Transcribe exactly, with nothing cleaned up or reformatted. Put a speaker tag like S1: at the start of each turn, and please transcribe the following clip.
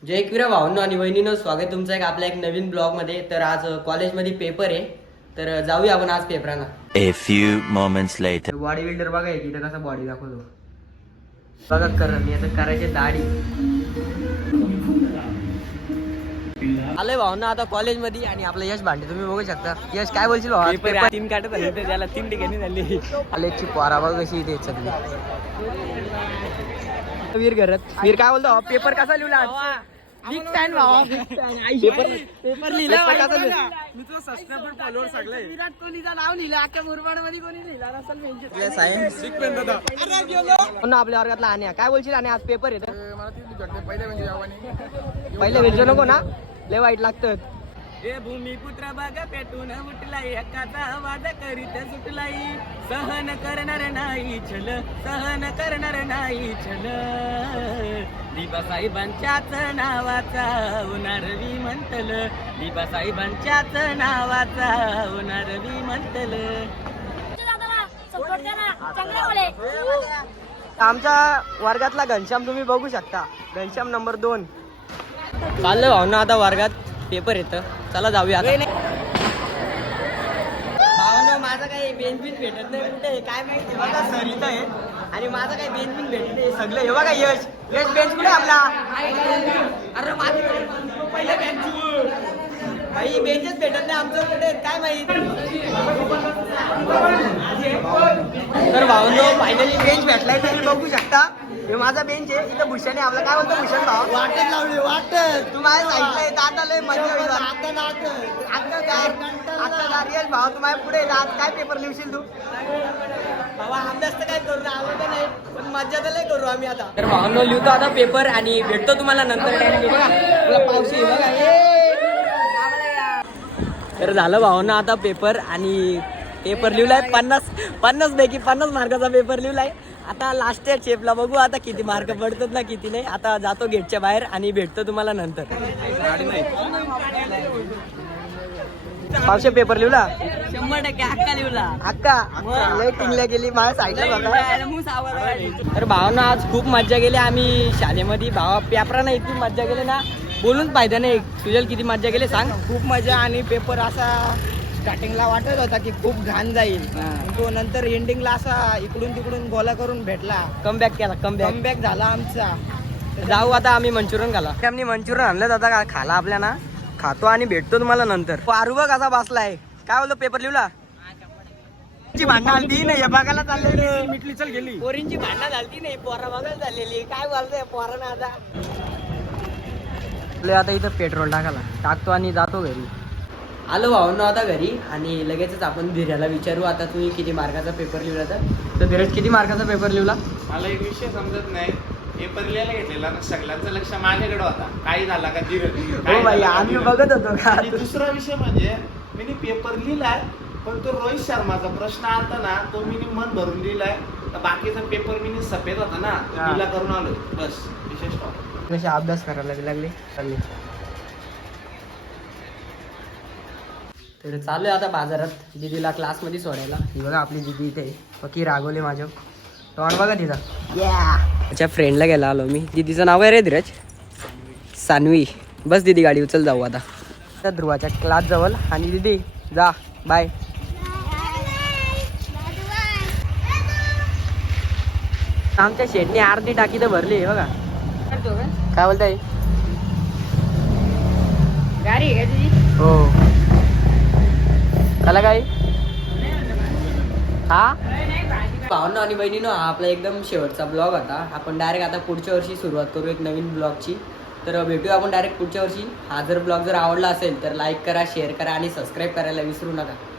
S1: जय किरा भावनो आणि बहिणीनं स्वागत तुमचं एक आपल्या एक नवीन ब्लॉग मध्ये. तर आज कॉलेजमध्ये पेपर आहे, तर जाऊया आपण आज पेपरांना.
S2: A few moments later.
S1: Body builder बघा की इथं कसा बॉडी दाखवतो बघा. कर मी आता करायची दाढी. आलोय भावना आता कॉलेज मध्ये आणि आपलं यश भांडे तुम्ही बघू शकता. यश काय बोलशील भावा?
S3: पेपर तीन काटत झाले तर त्याला तीन ठिकाणी झाली.
S1: कॉलेजची पोरा बघ कशी इथे सगळी. वीर घरात वीर काय बोलतो? पेपर कसा लिहिला आज? बिग फॅन भावा, बिग फॅन. पेपर पेपर लिहिला कसा लिहिला?
S3: मी तुझा सबस्क्राइबर फॉलोअर सगळे.
S1: विराट कोहलीचं नाव लिहिलं अख्ख्या मुरबाड मध्ये कोणी लिहिला नसेल मेंशन.
S3: सायन्स सिक पेन दादा. अरे गेलो.
S1: पण आपल्या वर्गातला आणि काय बोलशील? आणि आज पेपर येतं
S3: मला तीन भेटले पहिले म्हणजे यावानी.
S1: पहिले वेचू नको ना, लय वाईट लागतं.
S3: हे भूमिपुत्र बागा पेटून उठलाई, हक्काचा आवाज करीत सुटलाई. सहन करणार नाही छल, सहन करणार नाही छल. दीपासाहेबांच्याच नावाचा होणार विमंतल, दीपासाहेबांच्याच नावाचा होणार विमंतल.
S1: आमच्या वर्गातला घनश्याम तुम्ही बघू शकता. घनश्याम नंबर दोन चाललं भावना आता वर्गात पेपर येतं. चला जाऊया आता. भावना माझा काही बेंच बिन भेटत नाही कुठे काय माहिती बघा. सर इथं आहे आणि माझा काही बेंच बिन भेटत नाही. सगळं हे बघा. यश यश बेंच कुठे आपला? अरे माझं पहिलं बेंच भाई बेंचच भेटत नाही आमचं कुठे काय माहित. तर भावनो फायनली बेंच भेटलाय तुम्ही बघू शकता. हे माझा बेंच आहे. इथं भूषण आहे आपला. काय बोलतो भूषण भाव? वाटत लावली वाटत. तू माझ्या साईडला येत आता लय मजा होईल. आता नाच आता गार आता गार. येस भाव तू माझ्या पुढे आज काय पेपर लिहशील तू? बाबा अभ्यास तर काय करू आवडत नाही पण मजा तर लय करू आम्ही आता. तर भावनो लिहितो आता पेपर आणि भेटतो तुम्हाला नंतर. बघा पावशी बघा. तर झालं भावना आता पेपर आणि पेपर लिहिलाय. पन्नास पन्नास पैकी पन्नास मार्काचा पेपर लिहिलाय. आता लास्ट इयर शेपला बघू आता किती मार्क पडतात ना किती नाही. आता जातो गेटच्या बाहेर आणि भेटतो तुम्हाला नंतर. पावशे पेपर लिहिला
S3: शंभर टक्के हक्का लिहिला.
S1: अक्का लय टिंगल्या गेली माझ्या साईडला बघा. तर भावना आज खूप मज्जा गेली आम्ही शाळेमध्ये. भावा पेपरानं इतकी मज्जा गेली ना बोलून फायदा नाही. तुझ्या किती मज्जा गेली सांग?
S3: खूप मजा. आणि पेपर असा स्टार्टिंगला वाटत होता की खूप घाण जाईल, तो नंतर एंडिंगला असा इकडून तिकडून गोला करून भेटला.
S1: कमबॅक केला. कमबॅक
S3: कमबॅक झाला आमचा.
S1: जाऊ आता आम्ही मंचुरियन खाला. आम्ही मंचुरियन आणलं जाता का खाला आपल्या ना. खातो आणि भेटतो तुम्हाला नंतर. आरुबा कसा बसलाय काय बोलतो? पेपर लिहिला? भांडणं आलती नाही बघायला चाललेली.
S3: मिटली चल गेली.
S1: पोरींची भांडणं झालती नाही पोरा बघायला चाललेली. काय बोलतोय पोरानं आता? आता इथं पेट्रोल टाकायला टाकतो आणि जातो घरी. आलो भावनो आता घरी आणि लगेचच आपण धीऱ्याला विचारू आता तुम्ही किती मार्काचा पेपर लिहिला. तर धीरज किती मार्काचा पेपर लिहिला?
S4: मला एक विषय समजत नाही. पेपर लिहायला घेतलेला ना सगळ्यांचं लक्ष माझ्याकडे होता. काही झाला का धीरज?
S1: हो भाई आम्ही बघत होतो का.
S4: आणि दुसरा विषय म्हणजे मी पेपर लिहिलाय पण तो रोहित शर्माचा प्रश्न आलता ना तो मी मन भरून लिहिलाय. तर बाकीचा पेपर मी सफेद होता ना तो लिहिला करून आलो. बस विशेष
S1: कशी अभ्यास करायला लागले चालले. तर चालू आहे आता बाजारात दीदीला क्लासमध्ये सोडायला. ही बघा आपली दीदी इथे पक्की रागवले माझ्या तोंड बघा तिचा. त्याच्या फ्रेंडला गेला आलो मी. दीदीचं नाव आहे रे धीरज सानवी. बस दीदी गाडी उचल जाऊ आता. त्या ध्रुवाच्या क्लास जवळ. आणि दीदी जा बाय. आमच्या शेटने अर्धी टाकी तर भरली आहे बघा. काय बोलताय?
S3: गाडी आहे तुझी?
S1: हो त्याला काय हा भावना आणि बहिणीनो हा आपला एकदम शेवटचा ब्लॉग होता. आपण डायरेक्ट आता पुढच्या वर्षी सुरुवात करू एक नवीन ब्लॉगची. तर भेटूया आपण डायरेक्ट पुढच्या वर्षी. हा जर ब्लॉग जर आवडला असेल तर लाईक करा, शेअर करा आणि सबस्क्राईब करायला विसरू नका.